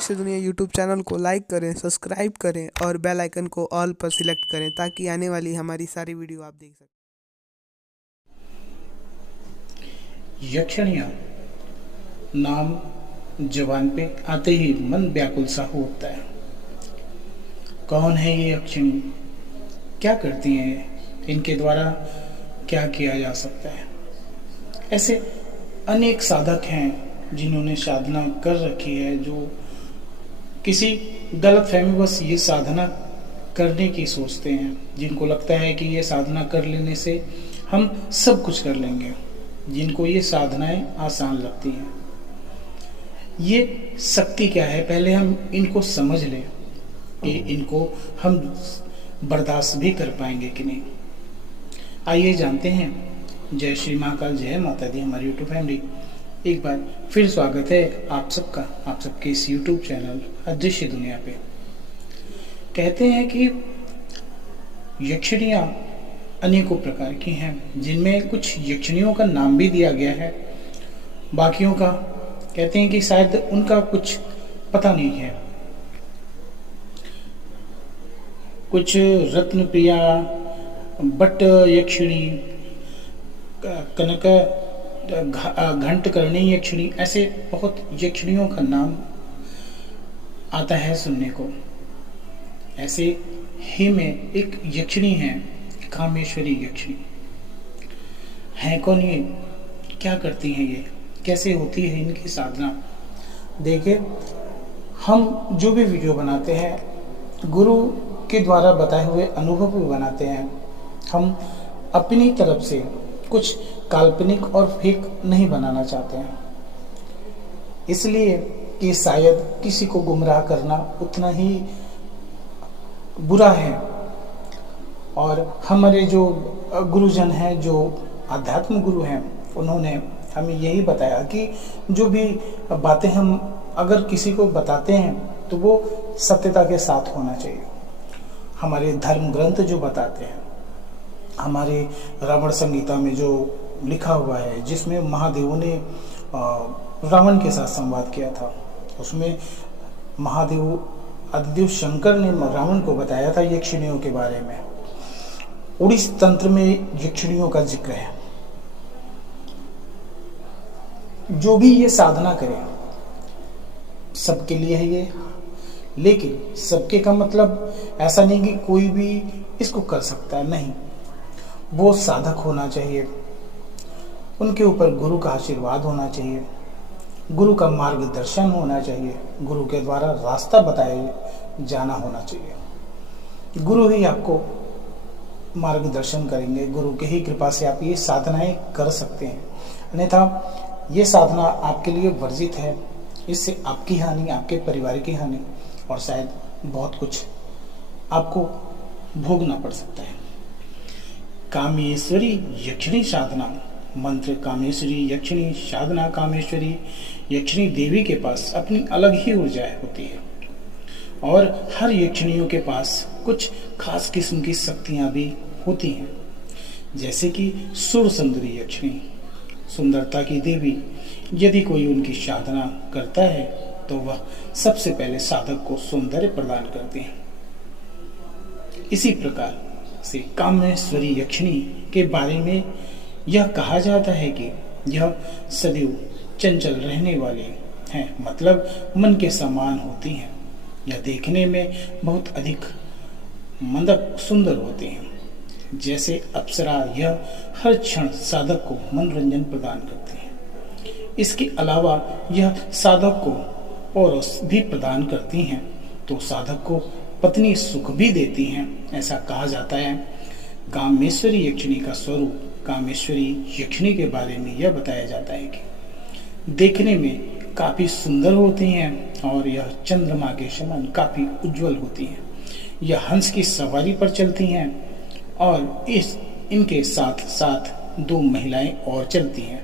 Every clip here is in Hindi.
अदृश्य दुनिया यूट्यूब चैनल को लाइक करें, सब्सक्राइब करें और बेल आइकन को ऑल पर सिलेक्ट करें ताकि आने वाली हमारी सारी वीडियो आप देख सकें। यक्षिणियाँ नाम जबान पे आते ही मन व्याकुल सा होता है। कौन है ये यक्षिणी, क्या करती हैं, इनके द्वारा क्या किया जा सकता है। ऐसे अनेक साधक हैं जिन्होंने साधना कर रखी है, जो किसी गलत फहमी बस ये साधना करने की सोचते हैं, जिनको लगता है कि ये साधना कर लेने से हम सब कुछ कर लेंगे, जिनको ये साधनाएं आसान लगती हैं। ये शक्ति क्या है, पहले हम इनको समझ लें कि इनको हम बर्दाश्त भी कर पाएंगे कि नहीं। आइए जानते हैं। जय श्री महाकाल, जय माता दी। हमारी यूट्यूब फैमिली, एक बार फिर स्वागत है आप सबका, आप सबके इस यूट्यूब चैनल अदृश्य दुनिया पे। कहते हैं कि यक्षिणियाँ अनेकों प्रकार की हैं, जिनमें कुछ यक्षिणियों का नाम भी दिया गया है, बाकियों का कहते हैं कि शायद उनका कुछ पता नहीं है। कुछ रत्न प्रिया, बट यक्षिणी, कनक घंट करणी यक्षिणी, ऐसे बहुत यक्षिणियों का नाम आता है सुनने को। ऐसे ही में एक यक्षिणी है, कामेश्वरी यक्षिणी। है कौन ये, क्या करती हैं ये, कैसे होती है इनकी साधना। देखिए, हम जो भी वीडियो बनाते हैं गुरु के द्वारा बताए हुए अनुभव भी बनाते हैं। हम अपनी तरफ से कुछ काल्पनिक और फेक नहीं बनाना चाहते हैं, इसलिए कि शायद किसी को गुमराह करना उतना ही बुरा है। और हमारे जो गुरुजन हैं, जो आध्यात्म गुरु हैं, उन्होंने हमें यही बताया कि जो भी बातें हम अगर किसी को बताते हैं तो वो सत्यता के साथ होना चाहिए। हमारे धर्म ग्रंथ जो बताते हैं, हमारे रावण संगीता में जो लिखा हुआ है, जिसमें महादेवों ने रावण के साथ संवाद किया था, उसमें महादेव आदिदेव शंकर ने रावण को बताया था यक्षिणियों के बारे में। उड़ीस तंत्र में यक्षिणियों का जिक्र है। जो भी ये साधना करे सबके लिए है ये, लेकिन सबके का मतलब ऐसा नहीं कि कोई भी इसको कर सकता है, नहीं। वो साधक होना चाहिए, उनके ऊपर गुरु का आशीर्वाद होना चाहिए, गुरु का मार्गदर्शन होना चाहिए, गुरु के द्वारा रास्ता बताया जाना होना चाहिए। गुरु ही आपको मार्गदर्शन करेंगे, गुरु के ही कृपा से आप ये साधनाएं कर सकते हैं। अन्यथा ये साधना आपके लिए वर्जित है। इससे आपकी हानि, आपके परिवार की हानि और शायद बहुत कुछ आपको भोगना पड़ सकता है। कामेश्वरी यक्षिणी साधना मंत्र। कामेश्वरी यक्षिणी साधना। कामेश्वरी यक्षिणी देवी के पास अपनी अलग ही ऊर्जा होती है, और हर यक्षिणियों के पास कुछ खास किस्म की शक्तियां भी होती हैं, जैसे कि सुर सुंदरी यक्षिणी, सुंदरता की देवी। यदि कोई उनकी साधना करता है तो वह सबसे पहले साधक को सौंदर्य प्रदान करते हैं। इसी प्रकार से कामेश्वरी यक्षिणी के बारे में यह कहा जाता है कि यह सदैव चंचल रहने वाली हैं, मतलब मन के समान होती हैं। यह देखने में बहुत अधिक मंदक सुंदर होती हैं, जैसे अप्सरा। यह हर क्षण साधक को मनोरंजन प्रदान करती है। इसके अलावा यह साधक को पौरुष भी प्रदान करती हैं, तो साधक को पत्नी सुख भी देती हैं, ऐसा कहा जाता है। कामेश्वरी यक्षिणी का स्वरूप। कामेश्वरी यक्षिणी के बारे में यह बताया जाता है कि देखने में काफी सुंदर होती हैं और यह चंद्रमा के समान काफी उज्जवल होती हैं। यह हंस की सवारी पर चलती हैं और इनके साथ साथ दो महिलाएं और चलती हैं,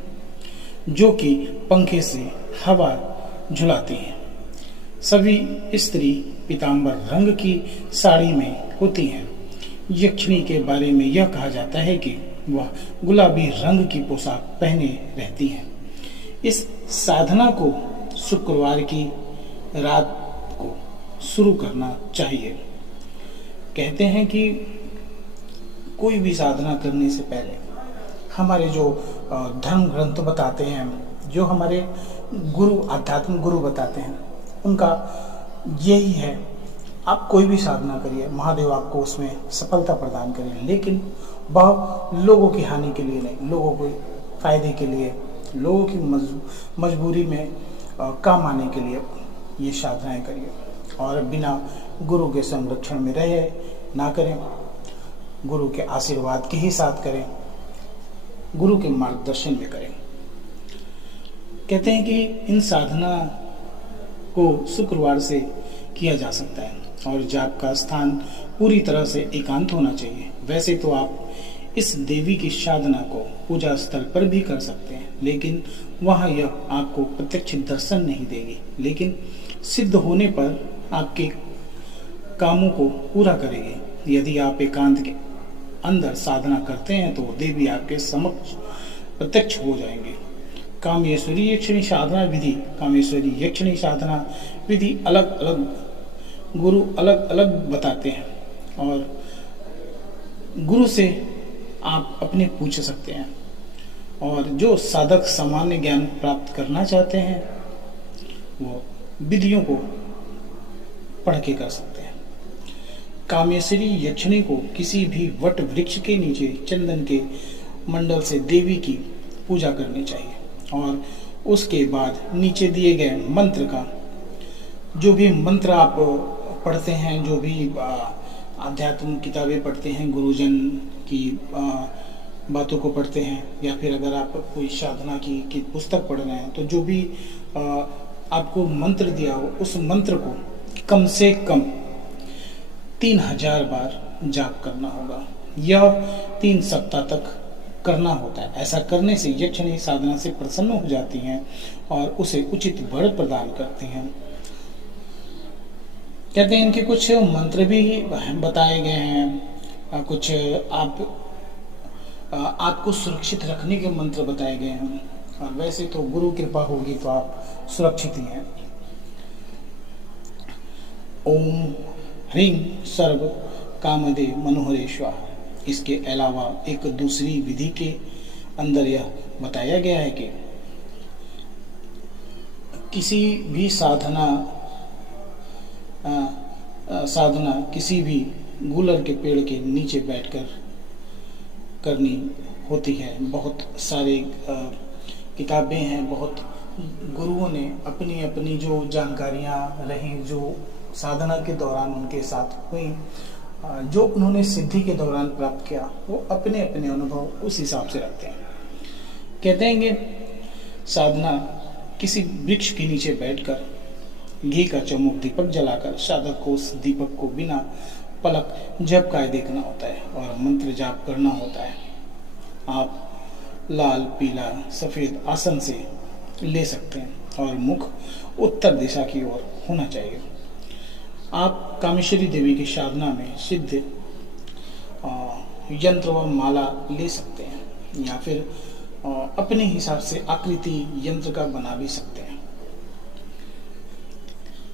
जो कि पंखे से हवा झुलाती हैं। सभी स्त्री पीतांबर रंग की साड़ी में होती हैं। यक्षिणी के बारे में यह कहा जाता है कि वह गुलाबी रंग की पोशाक पहने रहती हैं। इस साधना को शुक्रवार की रात शुरू करना चाहिए। कहते हैं कि कोई भी साधना करने से पहले हमारे जो धर्म ग्रंथ बताते हैं, जो हमारे गुरु, आध्यात्मिक गुरु बताते हैं, उनका यही है, आप कोई भी साधना करिए, महादेव आपको उसमें सफलता प्रदान करें, लेकिन वह लोगों की हानि के लिए नहीं, लोगों को फायदे के लिए, लोगों की मजबूरी में काम आने के लिए ये साधनाएं करिए, और बिना गुरु के संरक्षण में रहे ना करें, गुरु के आशीर्वाद के ही साथ करें, गुरु के मार्गदर्शन में करें। कहते हैं कि इन साधना को शुक्रवार से किया जा सकता है और जाप का स्थान पूरी तरह से एकांत होना चाहिए। वैसे तो आप इस देवी की साधना को पूजा स्थल पर भी कर सकते हैं, लेकिन वहाँ यह आपको प्रत्यक्ष दर्शन नहीं देगी, लेकिन सिद्ध होने पर आपके कामों को पूरा करेगी। यदि आप एकांत के अंदर साधना करते हैं तो देवी आपके समक्ष प्रत्यक्ष हो जाएंगे। कामेश्वरी यक्षिणी साधना विधि, कामेश्वरी यक्षिणी साधना विधि अलग अलग गुरु अलग अलग बताते हैं, और गुरु से आप अपने पूछ सकते हैं, और जो साधक सामान्य ज्ञान प्राप्त करना चाहते हैं वो विधियों को पढ़ के कर सकते हैं। कामेश्वरी यक्षिणी को किसी भी वट वृक्ष के नीचे चंदन के मंडल से देवी की पूजा करनी चाहिए, और उसके बाद नीचे दिए गए मंत्र का, जो भी मंत्र आप पढ़ते हैं, जो भी आध्यात्मिक किताबें पढ़ते हैं, गुरुजन की बातों को पढ़ते हैं, या फिर अगर आप कोई साधना की पुस्तक पढ़ रहे हैं, तो जो भी आपको मंत्र दिया हो उस मंत्र को कम से कम 3000 बार जाप करना होगा। यह 3 सप्ताह तक करना होता है। ऐसा करने से यक्षिणी साधना से प्रसन्न हो जाती हैं और उसे उचित वर प्रदान करती हैं। कहते हैं इनके कुछ मंत्र भी बताए गए हैं, कुछ आपको सुरक्षित रखने के मंत्र बताए गए हैं, और वैसे तो गुरु कृपा होगी तो आप सुरक्षित ही हैं। ओम ह्रीं सर्व कामदे मनोहरे स्वाहा। इसके अलावा एक दूसरी विधि के अंदर यह बताया गया है कि किसी भी साधना किसी भी गूलर के पेड़ के नीचे बैठकर करनी होती है। बहुत सारे किताबें हैं, बहुत गुरुओं ने अपनी अपनी जो जानकारियां रहीं, जो साधना के दौरान उनके साथ हुई, जो उन्होंने सिद्धि के दौरान प्राप्त किया, वो अपने अपने अनुभव उस हिसाब से रखते हैं। कहते हैं कि साधना किसी वृक्ष के नीचे बैठकर घी का चमुक दीपक जलाकर साधक को उस दीपक को बिना पलक झपकाए देखना होता है और मंत्र जाप करना होता है। आप लाल, पीला, सफेद आसन से ले सकते हैं और मुख उत्तर दिशा की ओर होना चाहिए। आप कामेश्वरी देवी की साधना में सिद्ध यंत्र व माला ले सकते हैं, या फिर अपने हिसाब से आकृति यंत्र का बना भी सकते हैं।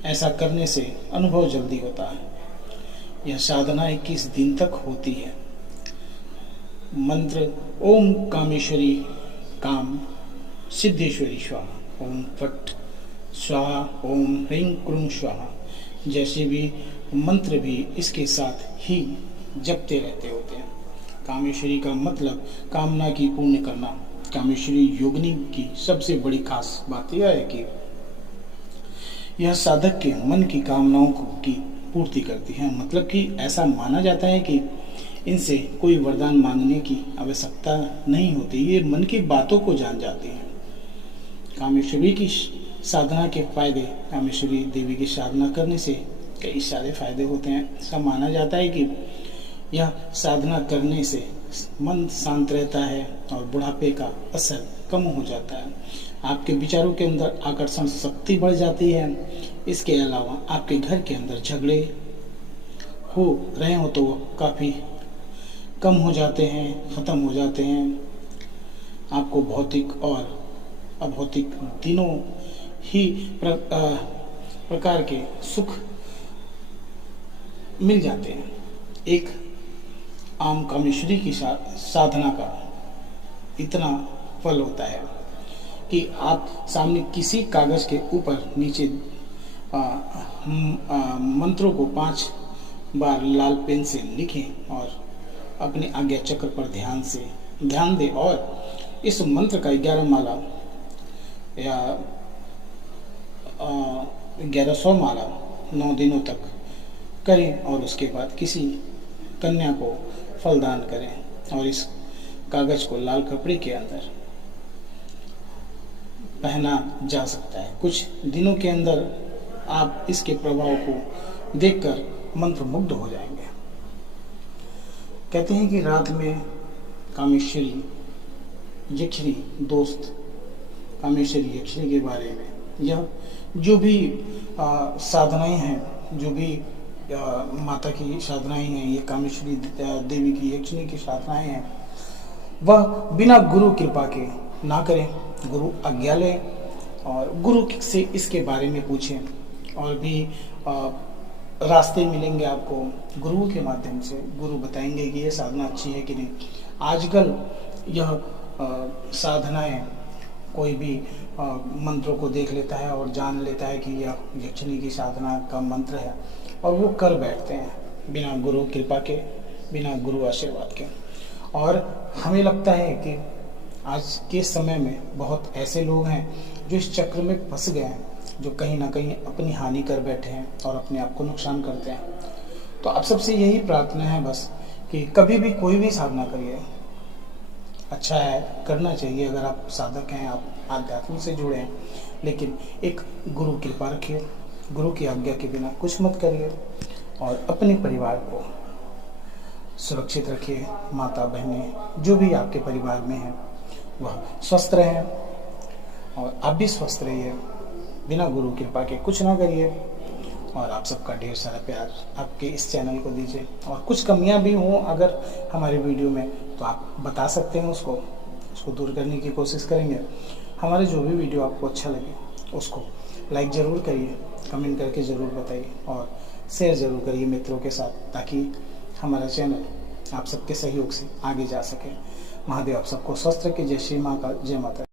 ऐसा करने से अनुभव जल्दी होता है। यह साधना 21 दिन तक होती है। मंत्र ओम कामेश्वरी काम सिद्धेश्वरी स्वाहा, ओम फट स्वाहा, ओम ह्रीं क्रूं स्वाहा जैसे भी मंत्र भी इसके साथ ही जपते रहते होते हैं। कामेश्वरी का मतलब कामना की पूर्ण करना। कामेश्वरी योगिनी की सबसे बड़ी खास बात यह है कि यह साधक के मन की कामनाओं की पूर्ति करती है। मतलब कि ऐसा माना जाता है कि इनसे कोई वरदान मांगने की आवश्यकता नहीं होती, ये मन की बातों को जान जाती हैं। कामेश्वरी की साधना के फायदे, कामेश्वरी देवी की साधना करने से कई सारे फायदे होते हैं। ऐसा माना जाता है कि यह साधना करने से मन शांत रहता है और बुढ़ापे का असर कम हो जाता है। आपके विचारों के अंदर आकर्षण शक्ति बढ़ जाती है। इसके अलावा आपके घर के अंदर झगड़े हो रहे हो तो काफ़ी कम हो जाते हैं, ख़त्म हो जाते हैं। आपको भौतिक और अभौतिक तीनों ही प्रकार के सुख मिल जाते हैं। एक आम कामेश्वरी की साधना का इतना फल होता है कि आप सामने किसी कागज के ऊपर नीचे मंत्रों को 5 बार लाल पेन से लिखें और अपने आज्ञा चक्र पर ध्यान दें और इस मंत्र का 11 माला या 1100 माला 9 दिनों तक करें और उसके बाद किसी कन्या को फलदान करें और इस कागज को लाल कपड़े के अंदर पहना जा सकता है। कुछ दिनों के अंदर आप इसके प्रभाव को देखकर मंत्रमुग्ध हो जाएंगे। कहते हैं कि रात में कामेश्वरी यक्षिणी दोस्त कामेश्वरी यक्षिणी के बारे में यह जो भी साधनाएं हैं, जो भी माता की साधनाएं हैं, ये कामेश्वरी देवी की यक्षिणी की साधनाएं हैं, वह बिना गुरु कृपा के ना करें। गुरु आज्ञा लें और गुरु से इसके बारे में पूछें और भी रास्ते मिलेंगे आपको गुरुओं के माध्यम से। गुरु बताएंगे कि ये साधना अच्छी है कि नहीं। आजकल यह साधनाएं कोई भी मंत्रों को देख लेता है और जान लेता है कि यह यक्षिणी की साधना का मंत्र है और वो कर बैठते हैं बिना गुरु कृपा के, बिना गुरु आशीर्वाद के। और हमें लगता है कि आज के समय में बहुत ऐसे लोग हैं जो इस चक्र में फंस गए हैं, जो कहीं ना कहीं अपनी हानि कर बैठे हैं और अपने आप को नुकसान करते हैं। तो आप सबसे यही प्रार्थना है बस कि कभी भी कोई भी साधना करिए, अच्छा है, करना चाहिए। अगर आप साधक हैं, आप आध्यात्म से जुड़े हैं, लेकिन एक गुरु कृपा रखिए, गुरु की आज्ञा के बिना कुछ मत करिए और अपने परिवार को सुरक्षित रखिए। माता बहनें जो भी आपके परिवार में हैं वह स्वस्थ रहें और आप भी स्वस्थ रहिए। बिना गुरु कृपा के कुछ ना करिए और आप सबका ढेर सारा प्यार आपके इस चैनल को दीजिए। और कुछ कमियां भी हों अगर हमारे वीडियो में तो आप बता सकते हैं, उसको दूर करने की कोशिश करेंगे। हमारे जो भी वीडियो आपको अच्छा लगे उसको लाइक ज़रूर करिए, कमेंट करके ज़रूर बताइए और शेयर ज़रूर करिए मित्रों के साथ, ताकि हमारा चैनल आप सबके सहयोग से आगे जा सके। महादेव आप सबको स्वस्थ रखे। जय श्री माँ का, जय माता।